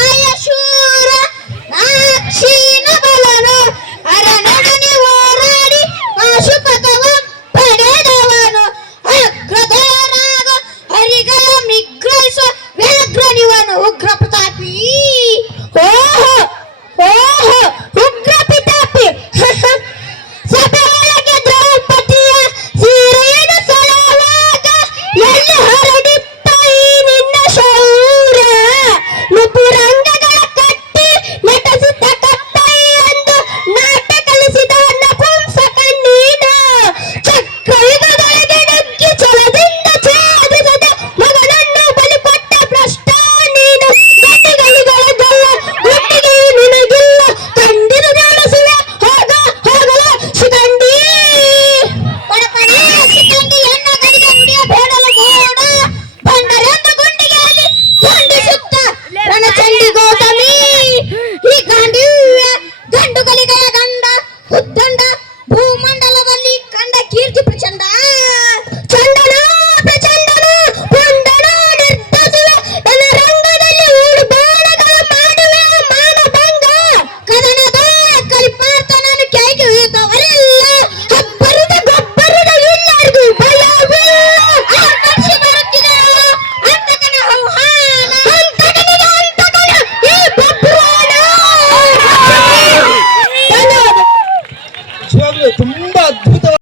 ಆಯಶೂರ ನಾಕ್ಷೀಣ ಬಲನು ಅರನೊಡನೆ ಹೋರಾಡಿ ಪಾಶುಪತವ ಪಡೆದವನು ಅಗ್ರಧರಾಗ ಹರಿಗಳ ನಿಗ್ರಹಿಸುವ ವ್ಯಾಘ್ರನಿವನು ಉಗ್ರ ಪ್ರತಾಪಿ ಓಹೋ ಓಹೋ ಉಗ್ರ ಪಿತಾಪಿ ಸಭೆಯೊಳಗೆ ದ್ರೌಪದಿಯ ಸೀರೆಯನ್ನು ಸೊಲುವಾಗ ಎಲ್ಲಿ ಹರಡಿಪ್ಪ ಈ ನಿನ್ನ ಶೌರ್ಯ ನುಪುರಂಗಗಳ ಕಟ್ಟಿ ನಟಿಸಿದ ಕಪ್ಪೈ ಎಂದು ನಾಟ ಕಲಿಸಿದ ನಪುಂಸಕ ನೀನು ಚಕ್ರಯುಗದೊಳಗೆ ನುಗ್ಗಿ ಛಲದಿಂದ ಛೇದಿಸದ ಮಗನನ್ನು ಬಲಿ ಕೊಟ್ಟ ಭ್ರಷ್ಟ ನೀನು ಗಟ್ಟಿಗಳಿಗಳದಲ್ಲ ಗುಟ್ಟಿಗೆ ನಿನಗಿಲ್ಲ ಕಂಡಿರು ಜಾಡಿಸುವ ಹೋಗ ಹೋಗಲ ಶಿಖಂಡಿ ಪಡಪಡೆ ಶಿಖಂಡಿಯನ್ನ ಕಡಿದ ನುಡಿಯ ಬೇಡಲು ಮೂಡ ಬಂದರೆಂದು ಗುಂಡಿಗೆಯಲ್ಲಿ ದಂಡಿಸುತ್ತ ರಣಚಂಡಿಗೋ